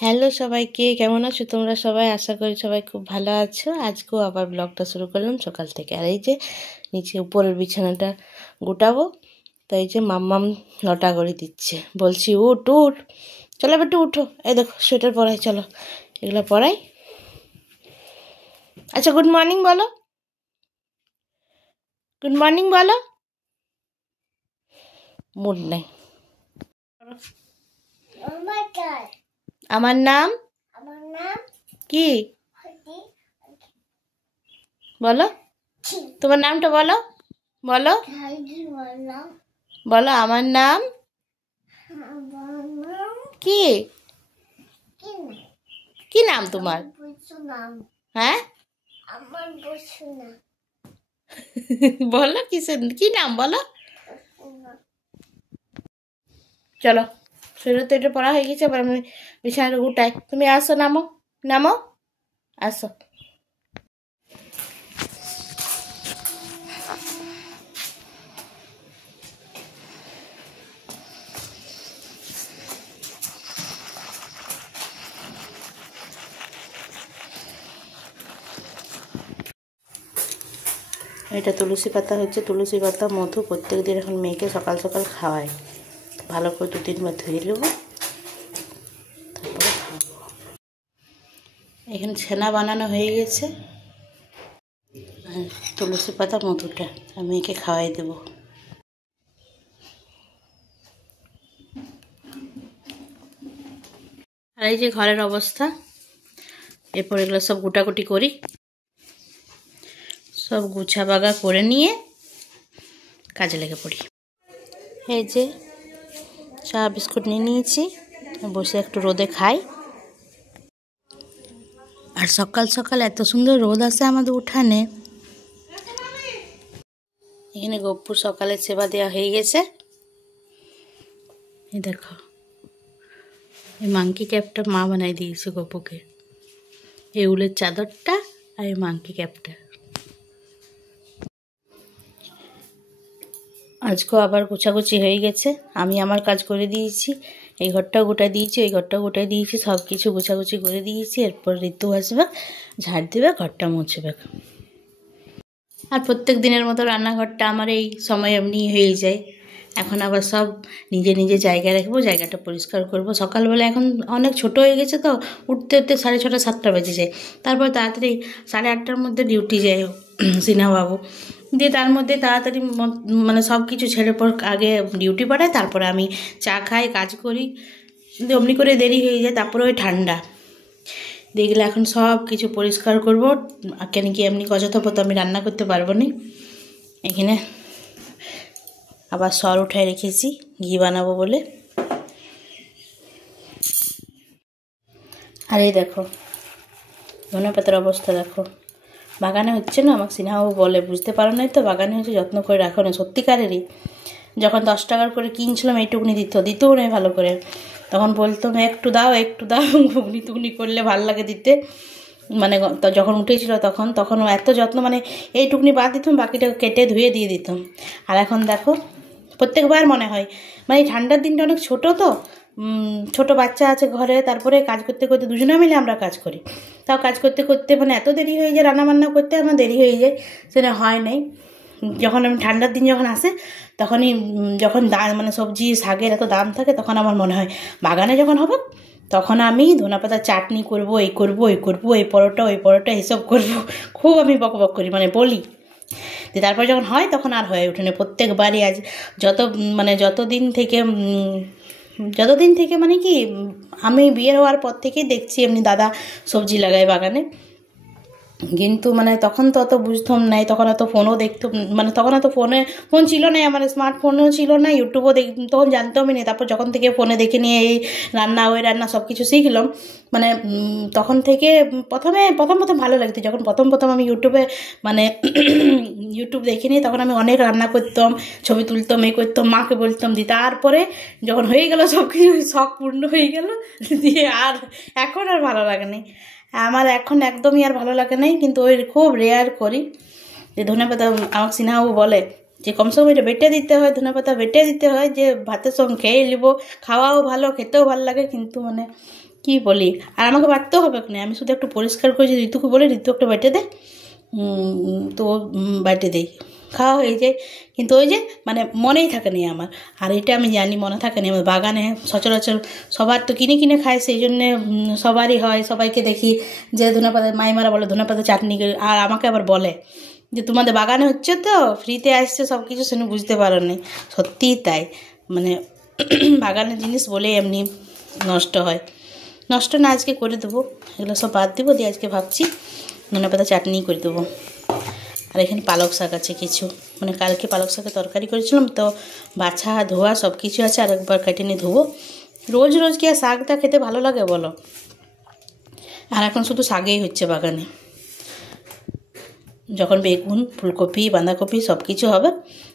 Hello সবাইকে, কেমন আছো তোমরা সবাই? আশা করি সবাই খুব ভালো আছো। আজকেও আবার ব্লগটা শুরু করলাম সকাল থেকে। আর এই যে নিচে উপরের বিছানাটা গোটাবো, তাই যে মাম্মাম লটা করে দিচ্ছে। বলছি উঠ উঠ, চলো একটু উঠো। এই দেখো সোয়েটার পরাই, চলো এগুলো পরাই। আচ্ছা গুড মর্নিং বলো, গুড মর্নিং বলো। মুড নাই। আমার নাম কি বলো, তোমার নামটা বলো, বলো বলো। আমার নাম কি? কি নাম তোমার? হ্যাঁ বলো কিসের কি নাম বলো। চলো শরীর তো এটা পড়া হয়ে গেছে, এবার আমি বিছানাটা গুটাই। তুমি আসো, নামো নামো, আসো। এটা তুলসী পাতা হচ্ছে, তুলসী পাতা মধু প্রত্যেক দিন এখন মেয়েকে সকাল সকাল খাওয়াই। ভালো করে 2-3 বার ধুয়ে নেবো, তারপরে খাওয়াবো। এখানে ছানা বানানো হয়ে গেছে, তুলসী পাতা মধুটা আমি মেয়েকে খাওয়াই দেবো। আর এই যে ঘরের অবস্থা, এরপর এগুলো সব গুটাগুটি করি, সব গুছা বাগা করে নিয়ে কাজে লেগে পড়ি। এই যে চা বিস্কুট নিয়ে নিয়েছি, বসে একটু রোদে খাই। আর সকাল সকাল এত সুন্দর রোদ আসে আমাদের উঠানে। এখানে গপ্পুর সকালে সেবা দেওয়া হয়ে গেছে। এই দেখো, এই মাংকি ক্যাপটা মা বানাই দিয়েছে গপুকে, এই উলের চাদরটা আর এই মাংকি ক্যাপটা। আজকেও আবার গোছাগুছি হয়ে গেছে, আমি আমার কাজ করে দিয়েছি। এই ঘরটাও গোটাই দিয়েছি, ওই ঘরটাও গোটাই দিয়েছি, সব কিছু গোছাগুছি করে দিয়েছি। এরপর ঋতু আসবে, ঝাড় দেবে, ঘরটা মুছবে। আর প্রত্যেক দিনের মতো রান্নাঘরটা আমার এই সময় এমনি হয়ে যায়। এখন আবার সব নিজে নিজে জায়গায় রাখবো, জায়গাটা পরিষ্কার করব। সকালবেলা এখন অনেক ছোট হয়ে গেছে তো, উঠতে উঠতে 6:30 7টা বেজে যায়। তারপর তাড়াতাড়ি 8:30টার মধ্যে ডিউটি যায় সিনহাবাবু, দিয়ে তার মধ্যে তাড়াতাড়ি মানে সব কিছু ছেড়ে পর আগে ডিউটি পাঠায়, তারপরে আমি চা খাই, কাজ করি, অমনি করে দেরি হয়ে যায়। তারপরে ওই ঠান্ডা দেখলে এখন সব কিছু পরিষ্কার করব, কেন কি এমনি গজাথপো তো আমি রান্না করতে পারবো না। এখানে আবার সর উঠায় রেখেছি ঘি বানাবো বলে। আর এই দেখো ধনে পাতার অবস্থা দেখো, বাগানে হচ্ছে না। আমাকে সিনহাবাবু বলে, বুঝতে পারো নাই তো, বাগানে হচ্ছে, যত্ন করে রাখো না। সত্যিকারেরই, যখন 10 টাকার করে কিনছিলাম এইটুকুনি দিতেও নেই ভালো করে, তখন বলতাম একটু দাও একটু দাও, ঘুগনি টুগনি করলে ভাল লাগে দিতে। মানে যখন উঠেছিল তখন এত যত্ন, মানে এইটুকুনি বাদ দিতাম, বাকিটা কেটে ধুয়ে দিয়ে দিতাম। আর এখন দেখো প্রত্যেকবার মনে হয়, মানে ঠান্ডার দিনটা অনেক ছোট তো, ছোট বাচ্চা আছে ঘরে, তারপরে কাজ করতে করতে দুজনে মিলে আমরা কাজ করি, তাও কাজ করতে করতে মানে এত দেরি হয়ে যায়, রান্নাবান্না করতে আমার দেরি হয়ে যায়, সেটা হয় নাই। যখন আমি ঠান্ডার দিন যখন আসে, তখনই যখন দাম মানে সবজি শাকের এত দাম থাকে, তখন আমার মনে হয় বাগানে যখন হবে তখন আমি ধনেপাতার চাটনি করব, এই করব ওই করবো, এই পরোটা ওই পরোটা এইসব করব। খুব আমি বকবক করি, মানে বলি। তারপর যখন হয় তখন আর হয়ে ওঠে না। প্রত্যেকবারই আজ যতদিন থেকে মানে কি আমি বিয়ের হওয়ার পর থেকেই দেখছি এমনি দাদা সবজি লাগায় বাগানে, কিন্তু মানে তখন তো অত বুঝতাম নাই, তখন অত ফোনও দেখতাম, মানে তখন অত ফোন ছিল না, আমার স্মার্টফোনও ছিল না, ইউটিউবও তখন জানতামই না। তারপর যখন থেকে ফোনে দেখে নিয়ে এই রান্না ওই রান্না সব কিছু শিখলাম, মানে তখন থেকে প্রথম ভালো লাগতো। যখন প্রথম আমি ইউটিউবে মানে ইউটিউব দেখে নিয়ে, তখন আমি অনেক রান্না করতাম, ছবি তুলতাম, এই করতাম, মাকে বলতাম দি। তারপরে যখন হয়ে গেল সব কিছু, শখ পূর্ণ হয়ে গেল, দিয়ে আর এখন আর ভালো লাগে না আমার, এখন একদমই আর ভালো লাগে নাই। কিন্তু ওই খুব রেয়ার করি যে ধনেপাতা, আমাকে সিনহাবাবু বলে যে কমসে কম এটা বেটে দিতে হয়, ধনেপাতা বেটে দিতে হয়, যে ভাতের সঙ্গে খেয়ে নিব, খাওয়াও ভালো, খেতেও ভালো লাগে। কিন্তু মানে কি বলি, আর আমাকে বাটতেও হবে না, আমি শুধু একটু পরিষ্কার করেছি, ঋতুকে বলে ঋতু একটা বেটে দে, তো বাটে দেই, খাওয়া হয়ে যায়। কিন্তু ওই যে মানে মনেই থাকে নি আমার, আর এটা আমি জানি মনে থাকে নি আমার। বাগানে সচরাচর সবার তো কিনে কিনে খায়, সেই জন্যে সবারই হয়, সবাইকে দেখি যে ধনেপাতা, মাইমারা বলে ধনেপাতা চাটনি, আর আমাকে আবার বলে যে তোমাদের বাগানে হচ্ছে তো, ফ্রিতে আসছে সব কিছু, শুনে বুঝতে পারো নি। সত্যিই তাই, মানে বাগানের জিনিস বলেই এমনি নষ্ট হয়। নষ্ট না, আজকে করে দেবো, এগুলো সব বাদ দেবো, দিয়ে আজকে ভাবছি ধনেপাতা চাটনি করে দেবো। আর এখানে পালক শাক আছে কিছু, মানে কালকে পালক শাকের তরকারি করেছিলাম তো, বাছা ধোয়া সব কিছু আছে, আর একবার কেটে নিয়ে ধোবো। রোজ রোজ কি আর শাকটা খেতে ভালো লাগে বলো? আর এখন শুধু শাকেই হচ্ছে বাগানে। যখন বেগুন, ফুলকপি, বাঁধাকপি সব কিছু হবে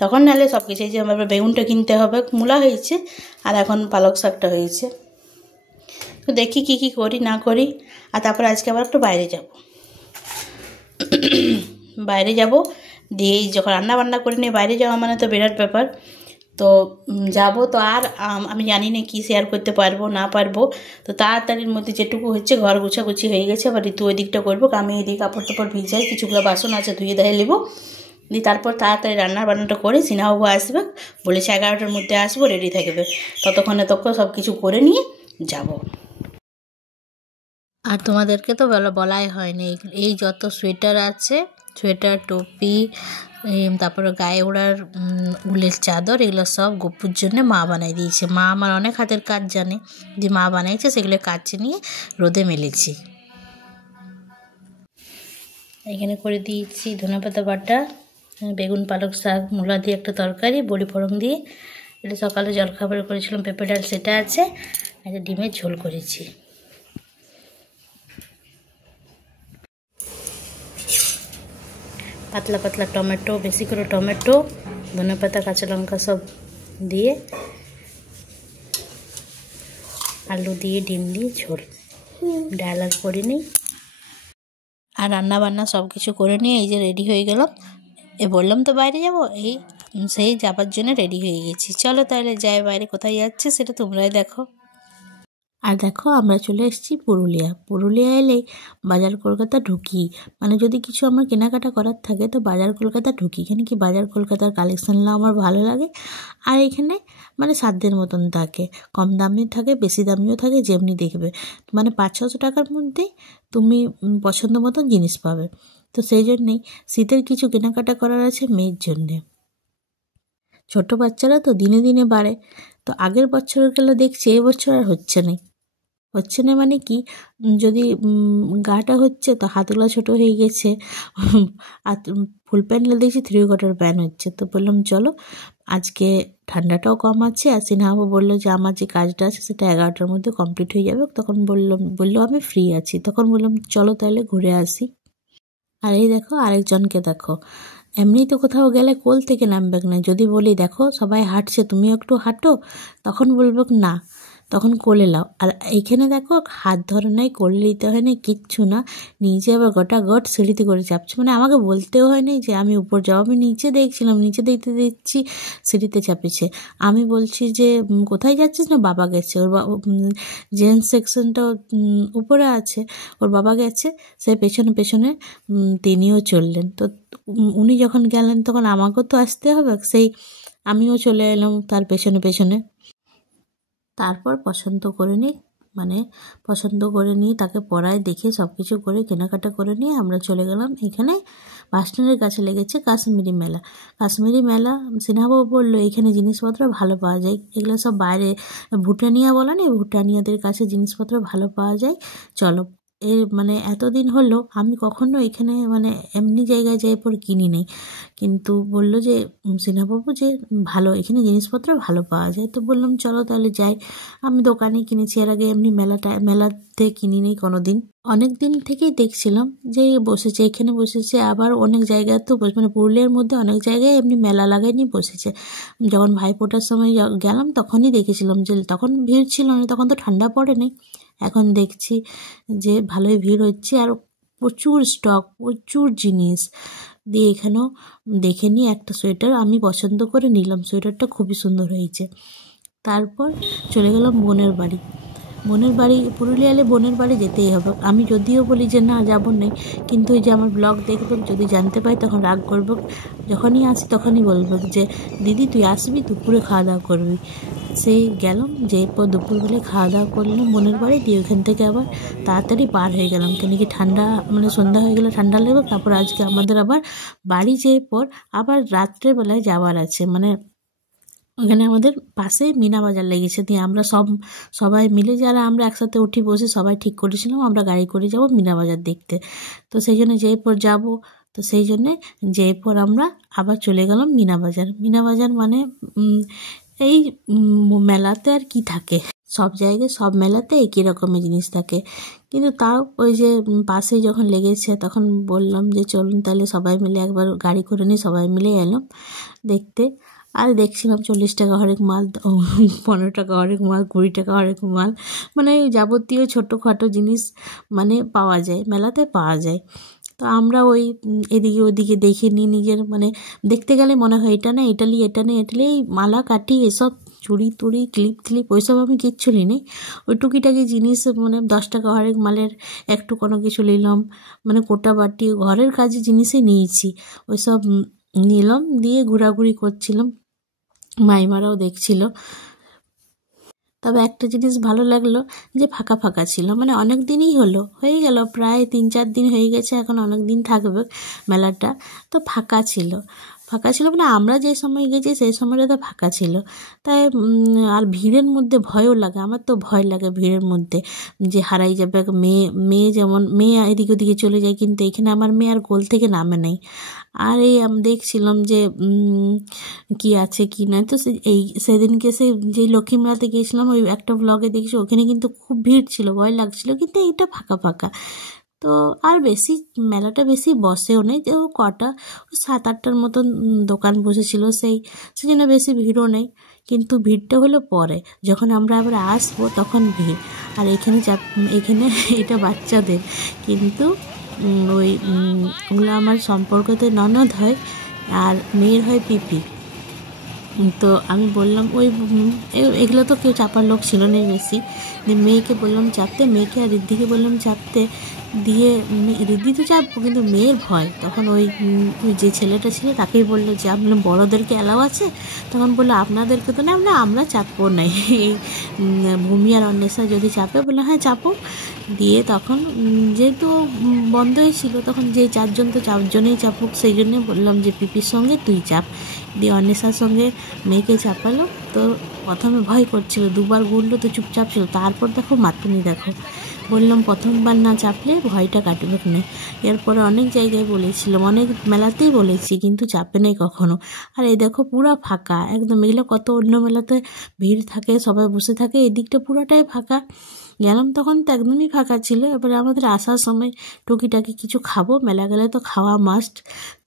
তখন, নাহলে সব কিছু, এই যে আমার বেগুনটা কিনতে হবে, মূলা হয়েছে, আর এখন পালক শাকটা হয়েছে। তো দেখি কি কি করি না করি। আর তারপরে আজকে আবার একটু বাইরে যাব, বাইরে যাব, দিয়ে যখন রান্না বান্না করে নিয়ে বাইরে যাওয়া মানে তো বিরাট ব্যাপার। তো যাব তো, আর আমি জানি না কি শেয়ার করতে পারবো না পারবো। তো তাড়াতাড়ির মধ্যে যেটুকু হচ্ছে, ঘর গুছাগুছি হয়ে গেছে, আবার ঋতু ওই দিকটা করবো, আমি এদিকে কাপড় টাপড় ভিজাই, কিছুগুলো বাসন আছে ধুয়ে ধুয়ে নেবো, দিয়ে তারপর তাড়াতাড়ি রান্না বান্নাটা করে সিনহাবাবু আসবে, বলেছে 11টার মধ্যে আসবো, রেডি থাকবে, ততক্ষণে সব কিছু করে নিয়ে যাব। আর তোমাদেরকে তো বলাই হয়নি, এই যত সোয়েটার আছে, সোয়েটার, টুপি, তারপরে গায়ে ওড়ার উলের চাদর, এগুলো সব গপুর জন্য মা বানাই দিয়েছে। মা আমার অনেক হাতের কাজ জানে, যে মা বানাইছে, সেগুলো কাচে নিয়ে রোদে মেলেছি। এখানে করে দিয়েছি ধনেপাতা বাটা, বেগুন, পালক শাক, মূলা দিয়ে একটা তরকারি, বড়ি ফোড়ন দিয়ে, এটা সকালে জলখাবার করেছিলাম, পেঁপে ডাল সেটা আছে, আর ডিমের ঝোল করেছি। পাতলা পাতলা টমেটো, বেশি করে টমেটো, ধনেপাতা, কাঁচা লঙ্কা সব দিয়ে, আলু দিয়ে, ডিম দিয়ে ঝোল, ডাল আর করিনি। আর রান্না বান্না সব কিছু করে নিয়ে এই যে রেডি হয়ে গেলাম। বললাম তো বাইরে যাব, সেই যাবার জন্য রেডি হয়ে গেছি। চলো তাহলে যাই, বাইরে কোথায় যাচ্ছে সেটা তোমরাই দেখো। আর দেখো, আমরা চলে এসেছি পুরুলিয়া। পুরুলিয়া এলেই বাজার কলকাতা ঢুকি, মানে যদি কিছু আমার কেনাকাটা করার থাকে তো বাজার কলকাতা ঢুকি। এখানে কি বাজার কলকাতার কালেকশানগুলো আমার ভালো লাগে, আর এখানে মানে সাধ্যের মতন থাকে, কম দামে থাকে, বেশি দামিও থাকে, যেমনি দেখবে মানে 500-600 টাকার মধ্যে তুমি পছন্দ মতন জিনিস পাবে। তো সেই জন্যেই শীতের কিছু কেনাকাটা করার আছে মেয়ের জন্যে। ছোট বাচ্চারা তো দিনে দিনে বাড়ে, তো আগের বছরগুলো দেখছি এবছর আর হচ্ছে না মানে কি, যদি গাটা হচ্ছে তো হাতগুলো ছোটো হয়ে গেছে, আর ফুল প্যান্টগুলো দেখছি 3/4 প্যান্ট হচ্ছে। তো বললাম চলো, আজকে ঠান্ডাটাও কম আছে, আর সিনহাবাবু বললো যে আমার যে কাজটা আছে সেটা 11টার মধ্যে কমপ্লিট হয়ে যাবে। তখন বললো আমি ফ্রি আছি, তখন বললাম চলো তাহলে ঘুরে আসি। আর এই দেখো, আরেকজনকে দেখো, এমনি তো কোথাও গেলে কোল থেকে নামবে না, যদি বলি দেখো সবাই হাঁটছে তুমি একটু হাঁটো, তখন বলবো না, তখন কোলে লাও। আর এইখানে দেখো, হাত ধরে নাই, কোলে নিতে হয় না, কিচ্ছু না, নিচে আবার গোটা গট সিঁড়িতে করে চাপছে, মানে আমাকে বলতেও হয় না যে আমি উপর যাবো। আমি নিচে দেখছিলাম, নিচে দেখছি সিঁড়িতে চাপিছে। আমি বলছি যে কোথায় যাচ্ছিস? না বাবা গেছে, ওর জেন্টস সেকশনটা উপরে আছে, ওর বাবা গেছে, সে পেছনে পেছনে তিনিও চললেন। তো উনি যখন গেলেন তখন আমাকেও তো আসতে হবে, সেই আমিও চলে এলাম তার পেছনে পেছনে। তারপর পছন্দ করে নিয়ে তাকে পরায় দেখে সব কিছু করে কেনাকাটা করে নিয়ে আমরা চলে গেলাম। এখানে বাসস্ট্যান্ডের কাছে লেগেছে কাশ্মীরি মেলা। সিনহাবাবু বললো এখানে জিনিসপত্র ভালো পাওয়া যায়, এগুলো সব বাইরে ভুটানিয়া বলা নেই, ভুটানিয়াদের কাছে জিনিসপত্র ভালো পাওয়া যায়, চলো। মানে এতদিন হলো আমি কখনো এখানে মানে এমনি জায়গায় যাই পর কিনি নেই, কিন্তু বললো যে সিনহাবাবু যে ভালো, এখানে জিনিসপত্র ভালো পাওয়া যায়। তো বললাম চলো তাহলে যাই। আমি দোকানেই কিনেছি, এর আগে এমনি মেলাতে কিনি নেই কোনো দিন। অনেক দিন থেকেই দেখছিলাম যে বসেছে, এখানে বসেছে, আবার অনেক জায়গায় তো মানে পুরুলিয়ার মধ্যে অনেক জায়গায় এমনি মেলা লাগায়নি বসেছে। যখন ভাইফোঁটার সময় গেলাম তখনই দেখেছিলাম যে তখন ভিড় ছিল না, তখন তো ঠান্ডা পড়েনি। এখন দেখছি যে ভালোই ভিড় হচ্ছে, আর প্রচুর স্টক, প্রচুর জিনিস, দিয়ে এখানেও দেখে নিয়ে একটা সোয়েটার আমি পছন্দ করে নিলাম, সোয়েটারটা খুবই সুন্দর হয়েছে। তারপর চলে গেলাম বোনের বাড়ি। বোনের বাড়ি পুরুলিয়া এলে বোনের বাড়ি যেতেই হবে। আমি যদিও বলি যে না যাবো নেই, কিন্তু ওই যে আমার ব্লগ দেখবে, যদি জানতে পাই তখন রাগ করবে। যখনই আসি তখনই বলবে যে দিদি তুই আসবি, দুপুরে খাওয়া দাওয়া করবি। সেই গেলাম, যে এরপর দুপুরবেলায় খাওয়া দাওয়া করলাম বোনের বাড়ি, দিয়ে ওখান থেকে আবার তাড়াতাড়ি পার হয়ে গেলাম, কেন কি ঠান্ডা মানে সন্ধ্যা হয়ে গেলে ঠান্ডা লাগবে। তারপর আজকে আমাদের আবার বাড়ি যেয়ে পর আবার রাত্রেবেলায় যাওয়ার আছে, মানে ওখানে আমাদের পাশে মিনা বাজার লেগেছে। দিয়ে আমরা সবাই মিলে যারা আমরা একসাথে উঠি বসে সবাই ঠিক করেছিলাম আমরা গাড়ি করে যাব মিনা বাজার দেখতে। তো সেই জন্য যেই পর যাব, তো সেই জন্যে যেই পর আমরা আবার চলে গেলাম মিনা বাজার। মিনা বাজার মানে এই মেলাতে আর কি থাকে, সব জায়গায় সব মেলাতে একই রকমের জিনিস থাকে, কিন্তু তাও ওই যে পাশে যখন লেগেছে তখন বললাম যে চলুন তাহলে সবাই মিলে একবার গাড়ি করে নিয়ে সবাই মিলে এলাম দেখতে। আর দেখছিলাম 40 টাকা হরেক মাল, 15 টাকা হরেক মাল, 20 টাকা হরেক মাল, মানে যাবতীয় ছোটোখাটো জিনিস মানে পাওয়া যায়, মেলাতে পাওয়া যায়। তো আমরা ওই এদিকে ওদিকে দেখে নিই, নিজের মানে দেখতে গেলে মনে হয় এটা না এটা নিই, এটা নেই এটা নিই, এই মালা কাটি এসব চুড়ি টুড়ি ক্লিপ ওইসব আমি কিচ্ছু নিই। ওই টুকিটাকি জিনিস মানে 10 টাকা হরেক মালের একটু কোনো কিছু নিলাম, মানে কোটা বাটি ঘরের কাজে জিনিসই নিয়েছি, ওইসব নিলাম। দিয়ে ঘোরাঘুরি করছিলাম, মাইমারাও দেখছিল। তবে একটা জিনিস ভালো লাগলো যে ফাঁকা ফাঁকা ছিল, মানে অনেক দিনই হয়ে গেল প্রায় 3-4 দিন হয়ে গেছে, এখন অনেক দিন থাকবে মেলাটা, তো ফাঁকা ছিল মানে আমরা যে সময় গেছি সেই সময়টা তো ফাঁকা ছিল। তাই আর ভিড়ের মধ্যে ভয়ও লাগে, আমার তো ভয় লাগে ভিড়ের মধ্যে যে হারাই যাবে। মেয়ে যেমন মেয়ে এদিকে ওদিকে চলে যায়, কিন্তু এখানে আমার মেয়ে আর গোল থেকে নামে নাই। আর এই আমি দেখছিলাম যে কি আছে কি না, তো সেদিনকে যে লক্ষ্মী মেলাতে গিয়েছিলাম ওই একটা ব্লগে দেখছি ওখানে কিন্তু খুব ভিড় ছিল, ভয় লাগছিল, কিন্তু এইটা ফাঁকা ফাঁকা। তো আর বেশি মেলাটা বেশি বসেও নেই, যে কটা 7-8টার মতন দোকান বসেছিল, সেই জন্য বেশি ভিড়ও নেই। কিন্তু ভিড়টা হলো পরে, যখন আমরা আবার আসবো তখন ভিড়। আর এখানে এটা বাচ্চাদের, কিন্তু ওই ওগুলো আমার সম্পর্কতে ননদ হয় আর মেয়ের হয় পিপি। তো আমি বললাম এগুলো তো কেউ চাপার লোক ছিল না বেশি, দিয়ে মেয়েকে বললাম চাপতে, মেয়েকে আর রিদ্ধিকে বললাম চাপতে, দিয়ে রিদ্ধি তো চাপবো কিন্তু মেয়ের ভয়। তখন ওই যে ছেলেটা ছিল তাকেই বললো যে আপনার বড়োদেরকে অ্যালাউ আছে, তখন বললো আপনাদেরকে তো না, আমরা চাপবো না, এই ভূমি আর অন্বেষা যদি চাপে, বললো হ্যাঁ চাপো। দিয়ে তখন যেহেতু বন্ধ হয়েছিল তখন যে 4 জন তো 4 জনেই চাপুক, সেই জন্যে বললাম যে পিপির সঙ্গে তুই চাপ। দিয়ে অন্বেষার সঙ্গে মেয়েকে চাপালো। তো প্রথমে ভয় করছিল, 2বার ঘুরলো তো চুপচাপ ছিল, তারপর দেখো মাতুনি দেখো, বললাম প্রথমবার না চাপলে ভয়টা কাটবে না। এরপরে অনেক জায়গায় বলেছিলাম, অনেক মেলাতেই বলেছি, কিন্তু চাপে নেই কখনো। আর এই দেখো পুরো ফাঁকা একদম, এগুলো কত অন্য মেলাতে ভিড় থাকে সবাই বসে থাকে, এদিকটা পুরোটাই ফাঁকা। গেলাম তখন তো একদমই ফাঁকা ছিল। এবারে আমাদের আসার সময় টুকিটাকি কিছু খাবো, মেলা গেলে তো খাওয়া মাস্ট,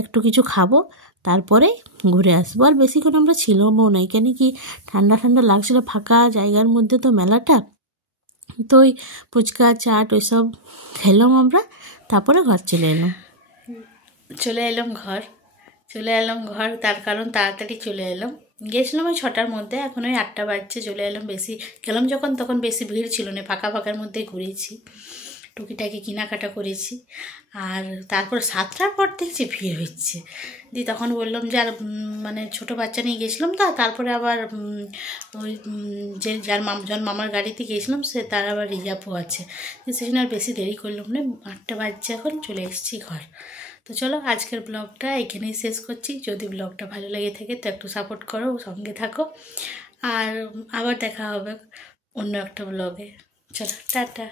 একটু কিছু খাবো তারপরে ঘুরে আসবো। আর বেশিক্ষণ আমরা ছিলামও না, কেন কি ঠান্ডা ঠান্ডা লাগছিলো, ফাঁকা জায়গার মধ্যে তো মেলাটা। তো ওই ফুচকা চাট ওইসব খেলাম আমরা, তারপরে ঘর চলে এলাম ঘর। তার কারণ তাড়াতাড়ি চলে এলাম, গিয়েছিলাম ওই 6টার মধ্যে, এখন ওই 8টা বাজছে, চলে এলাম। বেশি গেলাম যখন তখন বেশি ভিড় ছিল না, ফাঁকার মধ্যেই ঘুরেছি, টুকিটাকি কেনাকাটা করেছি। আর তারপর 7টার পর দেখছি ভিড় হচ্ছে, দিয়ে তখন বললাম যে আর মানে ছোটো বাচ্চা নিয়ে গেছিলাম, তারপরে আবার ওই যার মামার গাড়িতে গিয়েছিলাম তার আবার রিজার্ভও আছে, সেই জন্য আর বেশি দেরি করলাম না। 8টা বাজছে, এখন চলে এসেছি ঘর। তো চলো আজকের ব্লগটা এখানেই শেষ করছি। যদি ব্লগটা ভালো লেগে থাকে তো একটু সাপোর্ট করো, সঙ্গে থাকো, আর আবার দেখা হবে অন্য একটা ব্লগে। চলো টাটা।